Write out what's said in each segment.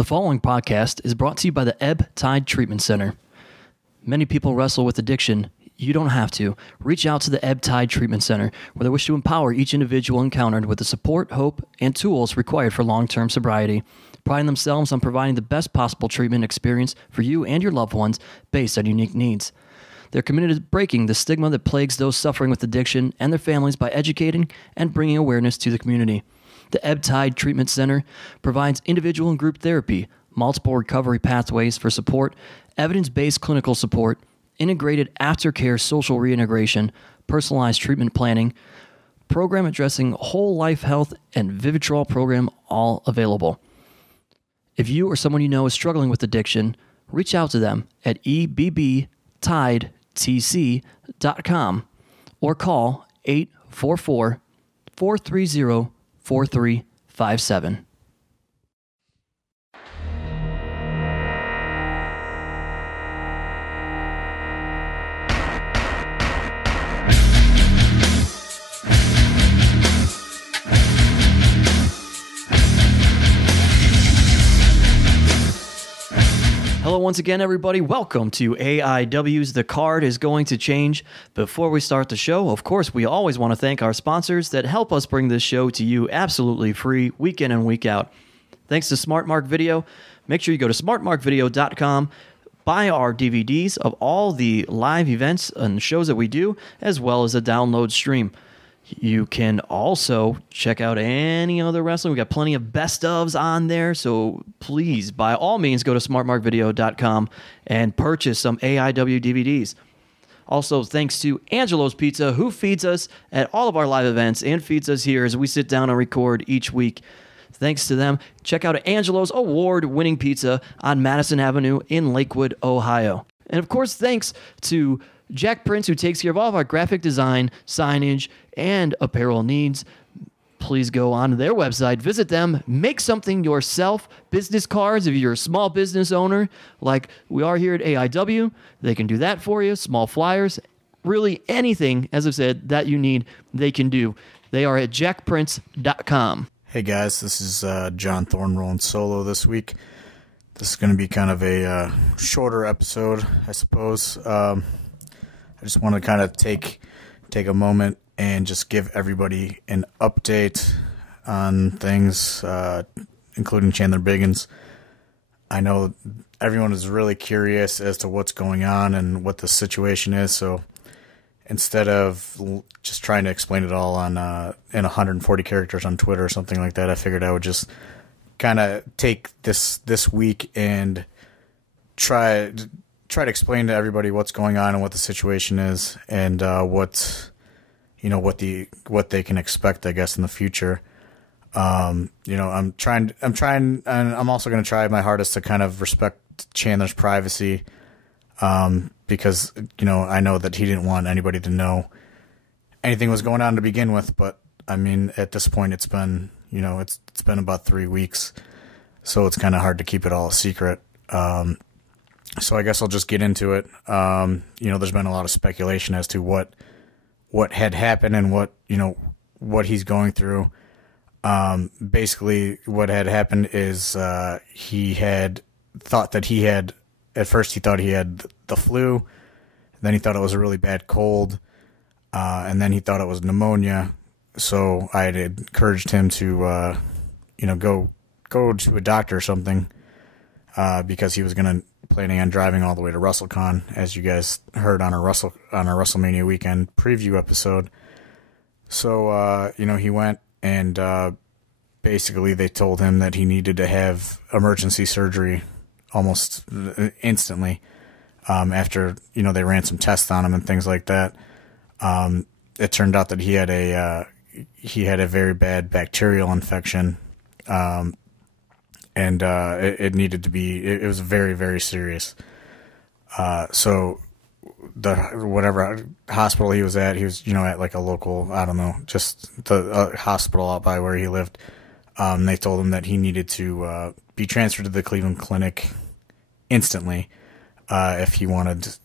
The following podcast is brought to you by the Ebb Tide Treatment Center. Many people wrestle with addiction. You don't have to. Reach out to the Ebb Tide Treatment Center, where they wish to empower each individual encountered with the support, hope, and tools required for long-term sobriety, priding themselves on providing the best possible treatment experience for you and your loved ones based on unique needs. They're committed to breaking the stigma that plagues those suffering with addiction and their families by educating and bringing awareness to the community. The Ebb Tide Treatment Center provides individual and group therapy, multiple recovery pathways for support, evidence-based clinical support, integrated aftercare social reintegration, personalized treatment planning, program addressing whole life health, and Vivitrol program, all available. If you or someone you know is struggling with addiction, reach out to them at ebbtidetc.com or call 844-430-4357. Hello once again, everybody. Welcome to AIW's The Card is Going to Change. Before we start the show, of course, we always want to thank our sponsors that help us bring this show to you absolutely free, week in and week out. Thanks to Smart Mark Video. Make sure you go to smartmarkvideo.com, buy our DVDs of all the live events and shows that we do, as well as a download stream. You can also check out any other wrestling. We got plenty of best ofs on there, so please, by all means, go to smartmarkvideo.com and purchase some AIW DVDs. Also, thanks to Angelo's Pizza, who feeds us at all of our live events and feeds us here as we sit down and record each week. Thanks to them, check out Angelo's award-winning pizza on Madison Avenue in Lakewood, Ohio. And of course, thanks to Jack Prince, who takes care of all of our graphic design, signage, and apparel needs. Please go on to their website, visit them, make something yourself. Business cards, if you're a small business owner, like we are here at AIW, they can do that for you. Small flyers, really anything, as I've said, that you need, they can do. They are at jackprince.com. Hey guys, this is John Thorne rolling solo this week. This is going to be kind of a shorter episode, I suppose. I just want to kind of take a moment and just give everybody an update on things, including Chandler Biggins. I know everyone is really curious as to what's going on and what the situation is, so instead of just trying to explain it all on in 140 characters on Twitter or something like that, I figured I would just kind of take this week and try to explain to everybody what's going on and what the situation is, and what they can expect, I guess, in the future. I'm trying, and I'm also going to try my hardest to kind of respect Chandler's privacy, because I know that he didn't want anybody to know anything was going on to begin with. But I mean, at this point, it's been it's been about 3 weeks, so it's kind of hard to keep it all a secret. So I guess I'll just get into it. There's been a lot of speculation as to what had happened and what he's going through. Basically, what had happened is he had thought that at first he thought he had the flu, then he thought it was a really bad cold, and then he thought it was pneumonia. So I had encouraged him to go to a doctor or something, because he was planning on driving all the way to WrestleCon, as you guys heard on our WrestleMania weekend preview episode. So he went, and basically they told him that he needed to have emergency surgery almost instantly, after they ran some tests on him and things like that. It turned out that he had a very bad bacterial infection, and it needed to be. It was very, very serious. So whatever hospital he was at at like a local, I don't know, just the hospital out by where he lived. They told him that he needed to be transferred to the Cleveland Clinic instantly, if he wanted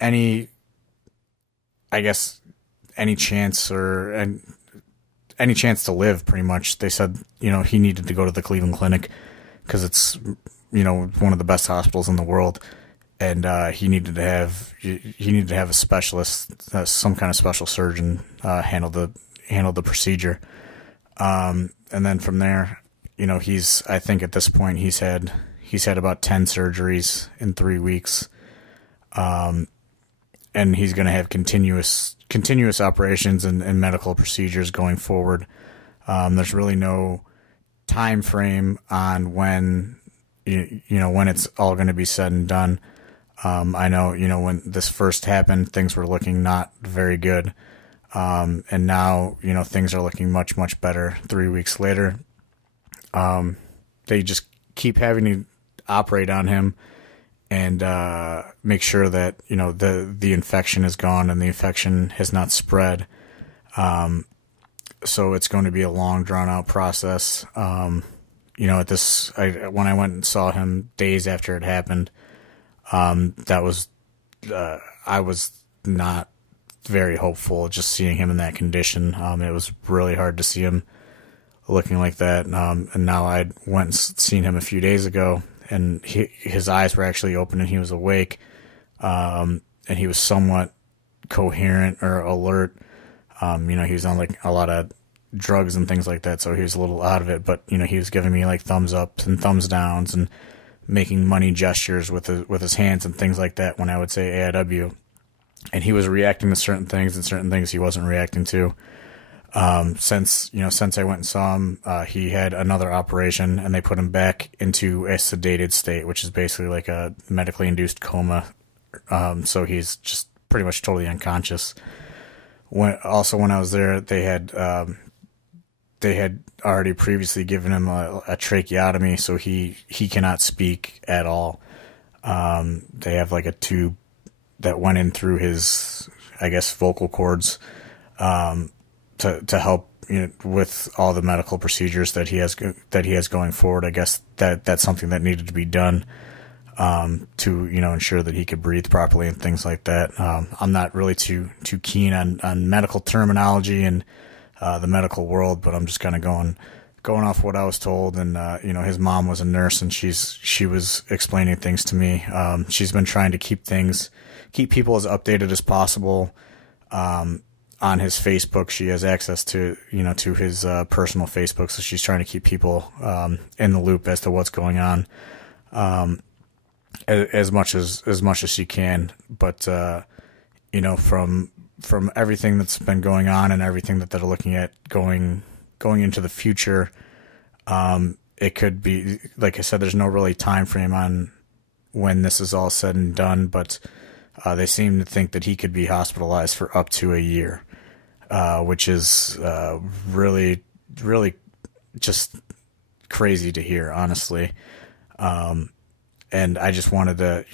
any, I guess, any chance to live, pretty much. They said, he needed to go to the Cleveland Clinic because it's, one of the best hospitals in the world. And he needed to have a specialist, some kind of special surgeon, handle the procedure. And then from there, I think at this point he's had about 10 surgeries in 3 weeks. And he's going to have continuous operations and medical procedures going forward. There's really no time frame on when when it's all going to be said and done. I know, when this first happened, things were looking not very good. And now, things are looking much, much better 3 weeks later. They just keep having to operate on him and make sure that, the infection is gone and the infection has not spread. So it's going to be a long, drawn-out process. When I went and saw him days after it happened, I was not very hopeful just seeing him in that condition. It was really hard to see him looking like that. And now I went and seen him a few days ago, and his eyes were actually open and he was awake. And he was somewhat coherent or alert. He was on like a lot of drugs and things like that, so he was a little out of it, but he was giving me like thumbs ups and thumbs downs and making money gestures with his hands and things like that when I would say AIW. And he was reacting to certain things and certain things he wasn't reacting to. Since I went and saw him, he had another operation and they put him back into a sedated state, which is basically like a medically induced coma. So he's just pretty much totally unconscious. When I was there, they had already previously given him a tracheotomy, so he cannot speak at all. They have like a tube that went in through his, I guess, vocal cords, to help with all the medical procedures that he has going forward. I guess that's something that needed to be done to ensure that he could breathe properly and things like that. I'm not really too keen on medical terminology and the medical world, but I'm just kind of going off what I was told. And his mom was a nurse, and she was explaining things to me. She's been trying to keep people as updated as possible. On his Facebook, she has access to his personal Facebook, so she's trying to keep people in the loop as to what's going on, as much as she can. But from everything that's been going on and everything that they're looking at going into the future, it could be, like I said, there's no really time frame on when this is all said and done, but they seem to think that he could be hospitalized for up to a year, which is really, really just crazy to hear, honestly. And I just wanted to,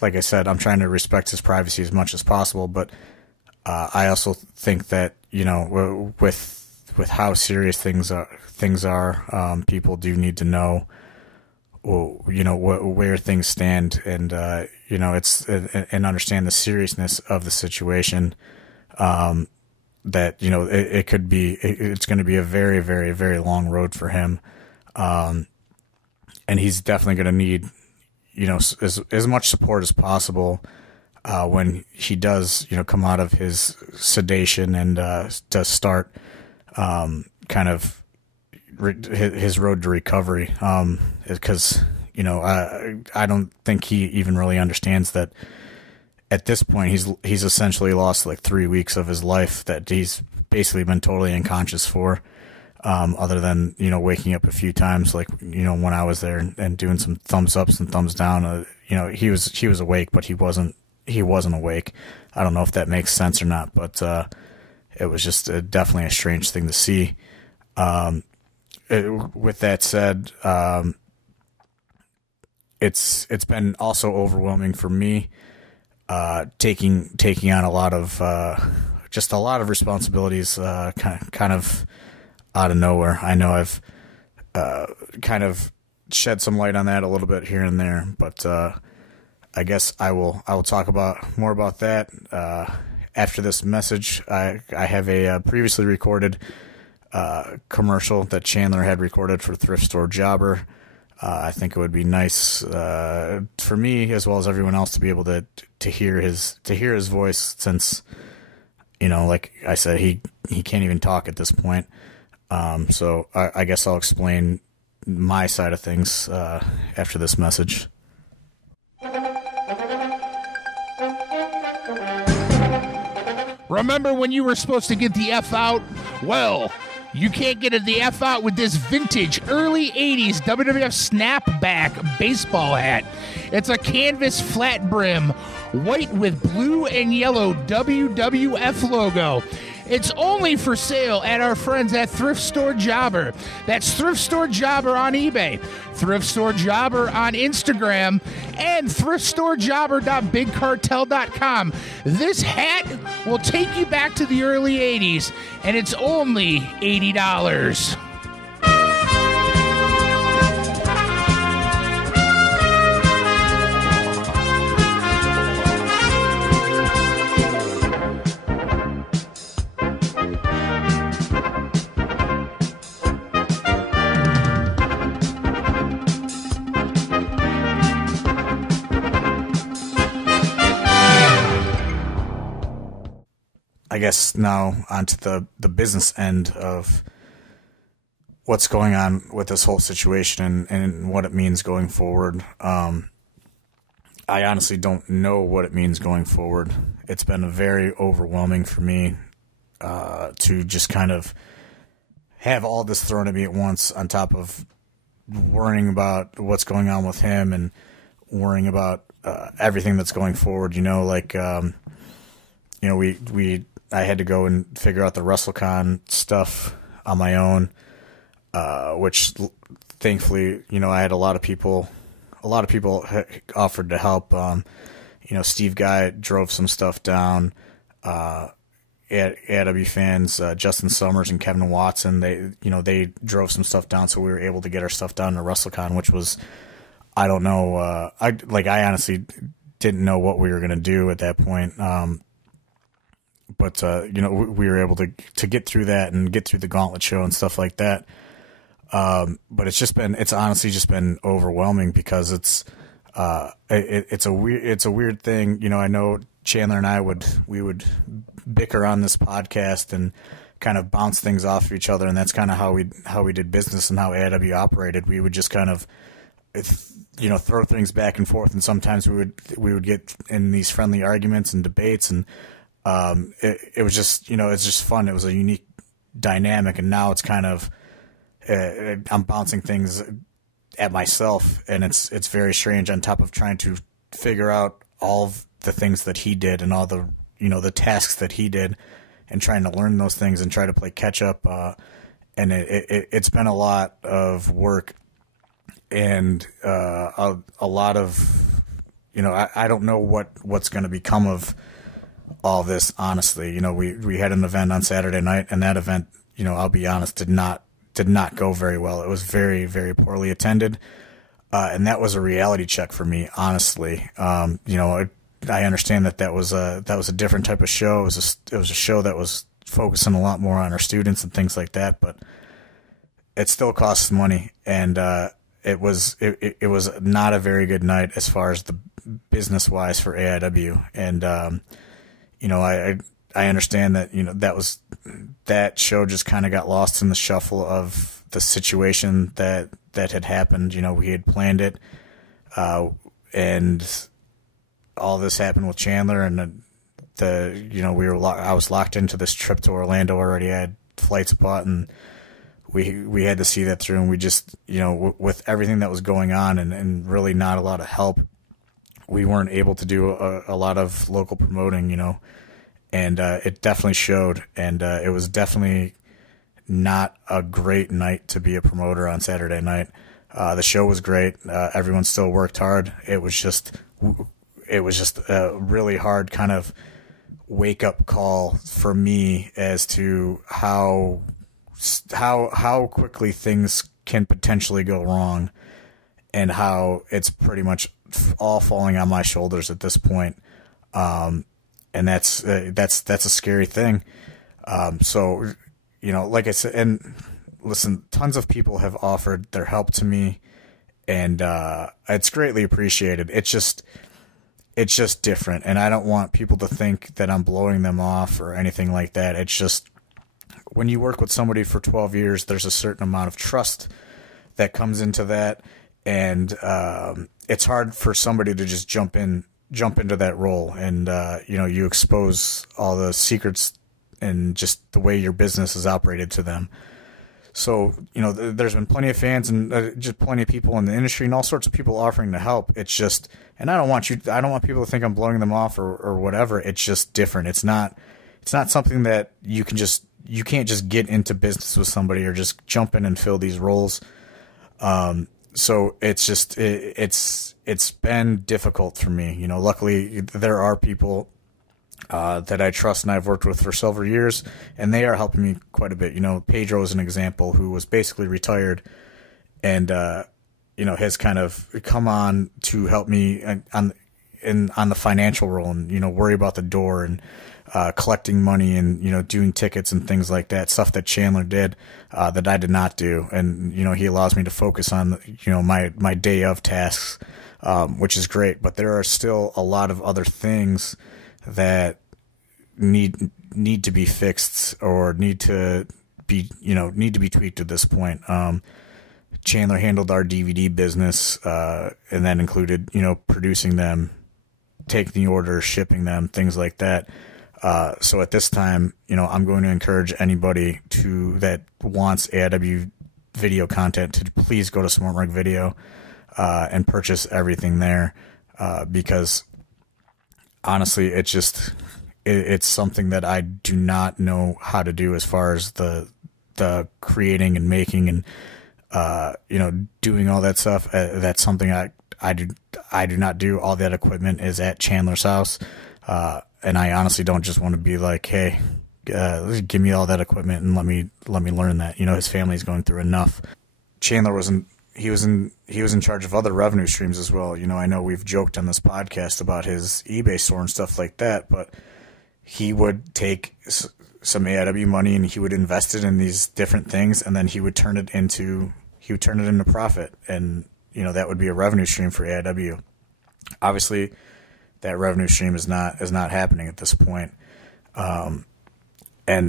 like I said, I'm trying to respect his privacy as much as possible, but I also think that, with how serious things are, people do need to know, where things stand, and and understand the seriousness of the situation. That it's going to be a very, very, very long road for him, and he's definitely going to need as much support as possible when he does come out of his sedation and does start kind of his road to recovery, because I don't think he even really understands that at this point he's essentially lost like 3 weeks of his life that he's basically been totally unconscious for, other than waking up a few times, like when I was there and doing some thumbs ups and thumbs down. He was awake, but he wasn't awake. I don't know if that makes sense or not, but it was just definitely a strange thing to see. With that said, it's been also overwhelming for me, taking on a lot of responsibilities, kind of out of nowhere. I know I've kind of shed some light on that a little bit here and there, but I guess I will talk more about that after this message. I have a previously recorded commercial that Chandler had recorded for Thrift Store Jobber. I think it would be nice for me as well as everyone else to be able to hear his voice, since, like I said, he can't even talk at this point. So I guess I'll explain my side of things after this message. Remember when you were supposed to get the F out? Well, you can't get the F out with this vintage early 80s WWF snapback baseball hat. It's a canvas flat brim, white with blue and yellow WWF logo. It's only for sale at our friends at Thrift Store Jobber. That's Thrift Store Jobber on eBay, Thrift Store Jobber on Instagram, and thriftstoreJobber.bigcartel.com. This hat will take you back to the early 80s, and it's only $80. I guess now onto the business end of what's going on with this whole situation and what it means going forward. I honestly don't know what it means going forward. It's been very overwhelming for me to just kind of have all this thrown at me at once, on top of worrying about what's going on with him and worrying about everything that's going forward. I had to go and figure out the WrestleCon stuff on my own, which thankfully, I had a lot of people offered to help. Steve Guy drove some stuff down. AIW fans, Justin Summers and Kevin Watson, they drove some stuff down, so we were able to get our stuff down to WrestleCon, which was, I don't know, I honestly didn't know what we were going to do at that point. But we were able to get through that and get through the Gauntlet show and stuff like that. But it's honestly just been overwhelming, because it's a weird thing. I know Chandler and I would bicker on this podcast and kind of bounce things off of each other, and that's kind of how we did business and how AIW operated. We would just kind of throw things back and forth, and sometimes we would get in these friendly arguments and debates, and it was just, it's just fun. It was a unique dynamic, and now it's kind of, I'm bouncing things at myself, and it's very strange, on top of trying to figure out all of the things that he did and all the, the tasks that he did, and trying to learn those things and try to play catch up. And it's been a lot of work, and a lot of, I don't know what's going to become of all this, honestly. We had an event on Saturday night, and that event, I'll be honest, did not go very well. It was very, very poorly attended, and that was a reality check for me, honestly. I understand that was a different type of show. It was a show that was focusing a lot more on our students and things like that, but it still costs money, and it was not a very good night as far as the business wise for AIW. And I understand that, that show just kind of got lost in the shuffle of the situation that had happened. We had planned it, and all this happened with Chandler, and I was locked into this trip to Orlando already. I had flights bought, and we had to see that through. And we just, with everything that was going on and really not a lot of help, we weren't able to do a lot of local promoting, and it definitely showed. And it was definitely not a great night to be a promoter on Saturday night. The show was great. Everyone still worked hard. It was just a really hard kind of wake up call for me as to how quickly things can potentially go wrong, and how it's pretty much all falling on my shoulders at this point. And that's a scary thing. So, like I said, and listen, tons of people have offered their help to me, and it's greatly appreciated. It's just different, and I don't want people to think that I'm blowing them off or anything like that. It's just when you work with somebody for 12 years, there's a certain amount of trust that comes into that, and it's hard for somebody to just jump into that role, and you expose all the secrets and just the way your business is operated to them. So, there's been plenty of fans and just plenty of people in the industry and all sorts of people offering to help. It's just, and I don't want people to think I'm blowing them off or whatever. It's just different. It's not something that you can't just get into business with somebody or just jump in and fill these roles. So it's just, it's been difficult for me. Luckily there are people that I trust and I've worked with for several years, and they are helping me quite a bit. Pedro is an example, who was basically retired and, has kind of come on to help me on the financial role and, worry about the door and, collecting money and, doing tickets and things like that, stuff that Chandler did, that I did not do. And, he allows me to focus on, my day of tasks, which is great, but there are still a lot of other things that need to be fixed or need to be tweaked at this point. Chandler handled our DVD business, and that included, producing them, taking the orders, shipping them, things like that. So at this time, I'm going to encourage anybody that wants AIW video content to please go to Smart Mark Video, and purchase everything there, because honestly, it's something that I do not know how to do as far as the creating and making and, doing all that stuff. That's something I do not do. All that equipment is at Chandler's house. And I honestly don't just want to be like, hey, give me all that equipment and let me learn that. His family's going through enough. Chandler he was in charge of other revenue streams as well. I know we've joked on this podcast about his eBay store and stuff like that, but he would take some AIW money and he would invest it in these different things, and then he would turn it into profit, and that would be a revenue stream for AIW. Obviously, that revenue stream is not happening at this point, and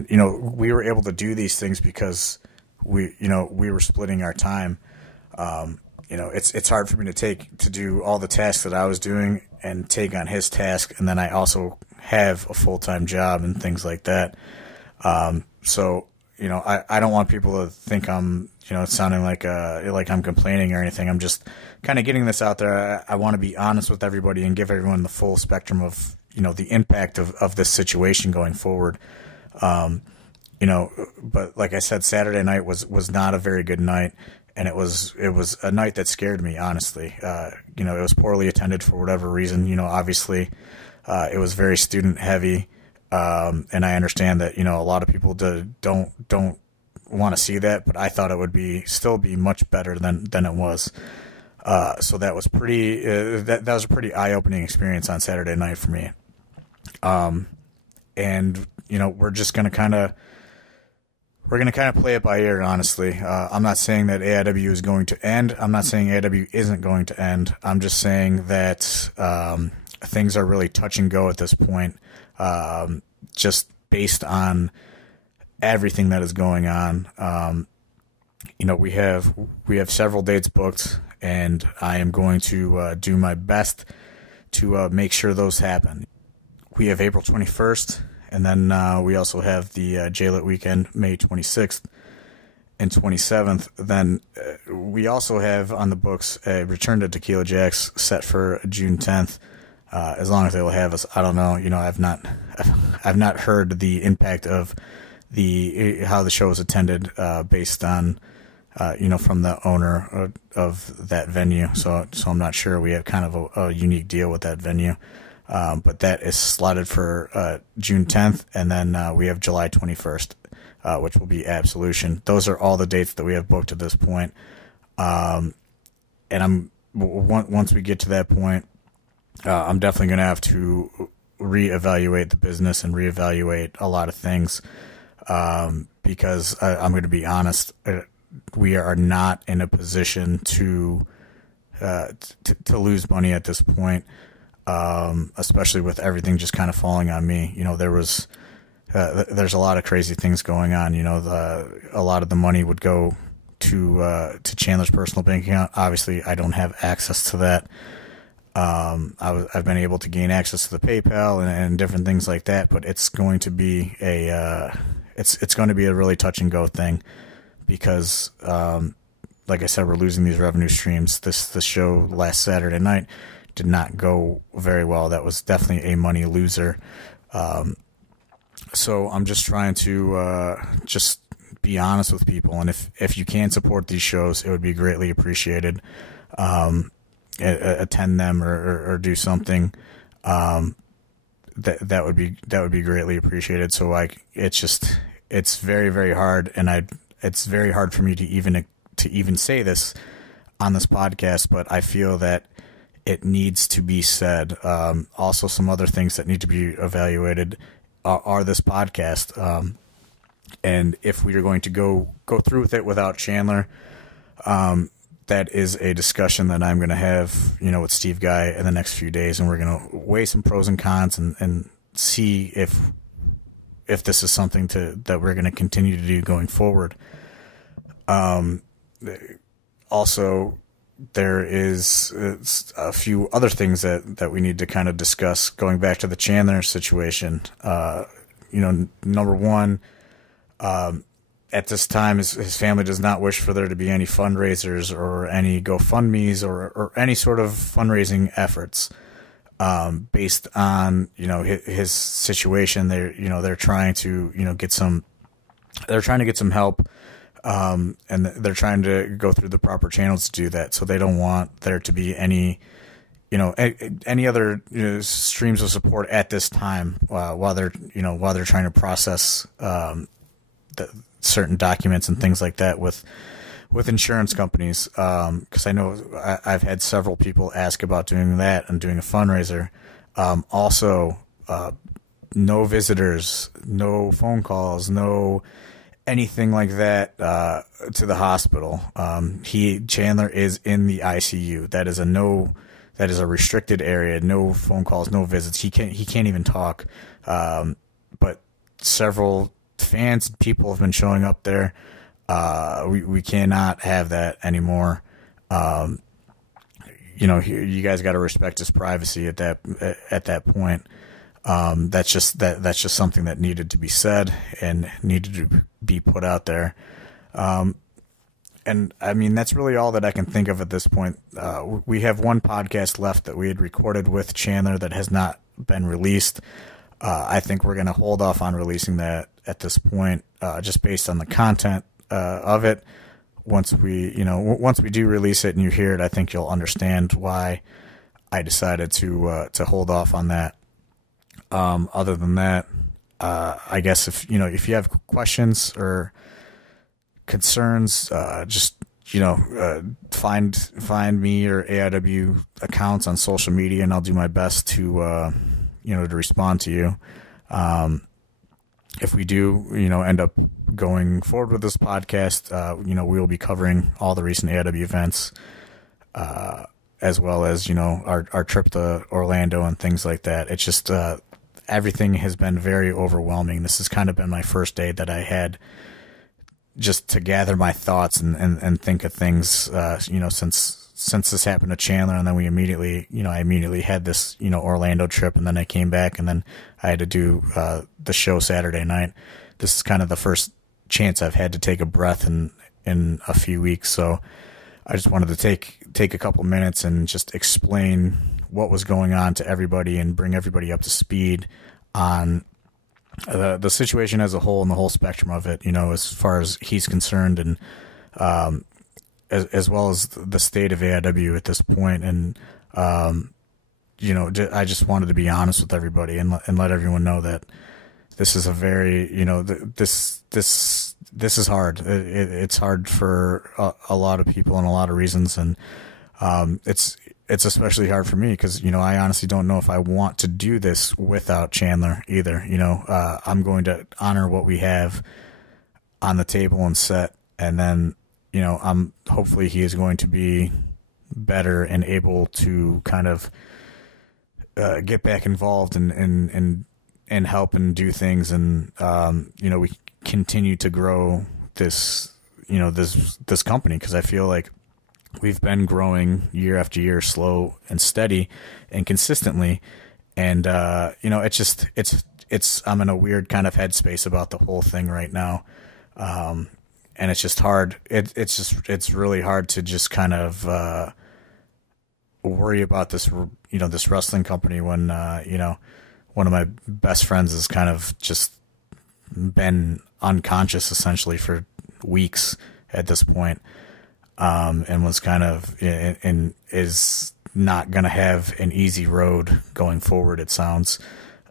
we were able to do these things because we were splitting our time. It's hard for me to do all the tasks that I was doing and take on his task, and then I also have a full-time job and things like that. So I don't want people to think I'm sounding like I'm complaining or anything. I'm just kind of getting this out there. I want to be honest with everybody and give everyone the full spectrum of the impact of this situation going forward. But like I said, Saturday night was not a very good night. And it was a night that scared me, honestly. It was poorly attended for whatever reason. Obviously, it was very student heavy, and I understand that a lot of people don't want to see that, but I thought it would still be much better than it was. So that was pretty that was a pretty eye opening experience on Saturday night for me. And we're just gonna kind of. We're going to kind of play it by ear, honestly. I'm not saying that AIW is going to end. I'm not saying AIW isn't going to end. I'm just saying that things are really touch and go at this point, just based on everything that is going on. We have several dates booked, and I am going to do my best to make sure those happen. We have April 21st. And then we also have the J-Lit weekend, May 26th and 27th. Then we also have on the books a return to Tequila Jacks set for June 10th. As long as they will have us, I don't know. I've not heard the impact of how the show was attended based on from the owner of that venue. So I'm not sure. We have kind of a unique deal with that venue. But that is slotted for June 10th, and then we have July 21st, which will be Absolution. Those are all the dates that we have booked at this point. And once we get to that point, I'm definitely going to have to reevaluate the business and reevaluate a lot of things, because I'm going to be honest, we are not in a position to to lose money at this point, especially with everything just kind of falling on me. There's a lot of crazy things going on. A lot of the money would go to Chandler's personal bank account. Obviously, I don't have access to that. I've been able to gain access to the PayPal and different things like that, but it's going to be it's going to be a really touch and go thing because, like I said, we're losing these revenue streams. This show last Saturday night did not go very well. That was definitely a money loser. So I'm just trying to just be honest with people, and if you can support these shows, it would be greatly appreciated. Attend them or do something. That would be greatly appreciated. So it's very, very hard, and it's very hard for me to even say this on this podcast, but I feel that it needs to be said. Also, some other things that need to be evaluated are this podcast. And if we are going to go through with it without Chandler, that is a discussion that I'm going to have, with Steve Guy in the next few days, and we're going to weigh some pros and cons and see if this is something that we're going to continue to do going forward. Also, there is a few other things that we need to kind of discuss going back to the Chandler situation. Number one, at this time, his family does not wish for there to be any fundraisers or any GoFundMes or any sort of fundraising efforts based on his situation. They're trying to get some help, and they're trying to go through the proper channels to do that. So they don't want there to be any other streams of support at this time while they're trying to process certain documents and things like that with insurance companies. Because I know I've had several people ask about doing that and doing a fundraiser. Also, no visitors, no phone calls, no anything like that to the hospital. Chandler is in the ICU. That is a restricted area. No phone calls, no visits. He can't even talk. But several fans and people have been showing up there. We cannot have that anymore. You guys got to respect his privacy at that point. That's just something that needed to be said and needed to be put out there. And I mean, that's really all that I can think of at this point. We have one podcast left that we had recorded with Chandler that has not been released. I think we're going to hold off on releasing that at this point, just based on the content of it. Once we do release it and you hear it, I think you'll understand why I decided to hold off on that. Other than that, I guess if you have questions or concerns, just find me or AIW accounts on social media, and I'll do my best to to respond to you. If we do end up going forward with this podcast, we will be covering all the recent AIW events, as well as our trip to Orlando and things like that. It's just everything has been very overwhelming. This has kind of been my first day that I had just to gather my thoughts and think of things, since this happened to Chandler, and then I immediately had this, Orlando trip, and then I came back, and then I had to do the show Saturday night. This is kind of the first chance I've had to take a breath in a few weeks. So I just wanted to take a couple minutes and just explain what was going on to everybody and bring everybody up to speed on the situation as a whole and the whole spectrum of it, as far as he's concerned, and as well as the state of AIW at this point. And, I just wanted to be honest with everybody and let everyone know that this is a very, this is hard. It's hard for a lot of people and a lot of reasons. And, it's especially hard for me because, I honestly don't know if I want to do this without Chandler either. I'm going to honor what we have on the table and set, and then, hopefully he is going to be better and able to kind of get back involved and help and do things. And, we continue to grow this company, because I feel like we've been growing year after year, slow and steady and consistently. And, I'm in a weird kind of headspace about the whole thing right now. And it's just hard. It's really hard to just kind of, worry about this, this wrestling company when, one of my best friends has kind of just been unconscious essentially for weeks at this point. And was kind of, and is not going to have an easy road going forward, it sounds,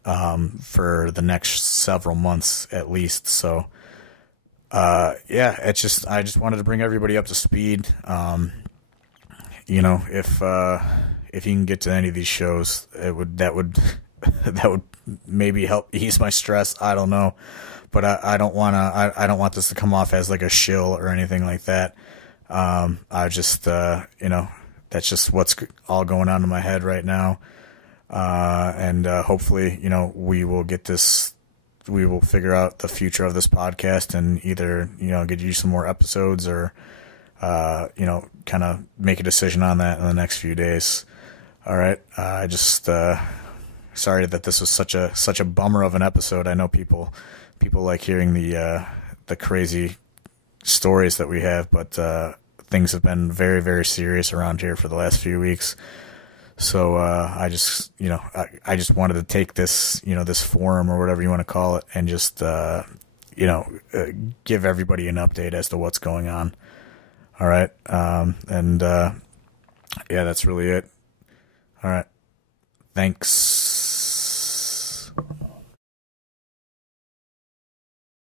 for the next several months at least. So, I just wanted to bring everybody up to speed. If you can get to any of these shows, that would maybe help ease my stress. I don't know, but I don't want this to come off as like a shill or anything like that. That's just what's all going on in my head right now. And hopefully, we will figure out the future of this podcast and either, get you some more episodes or, kind of make a decision on that in the next few days. All right. Sorry that this was such a bummer of an episode. I know people like hearing the crazy stories that we have, but, things have been very, very serious around here for the last few weeks. So, I just wanted to take this, this forum or whatever you want to call it and just, give everybody an update as to what's going on. All right. That's really it. All right. Thanks.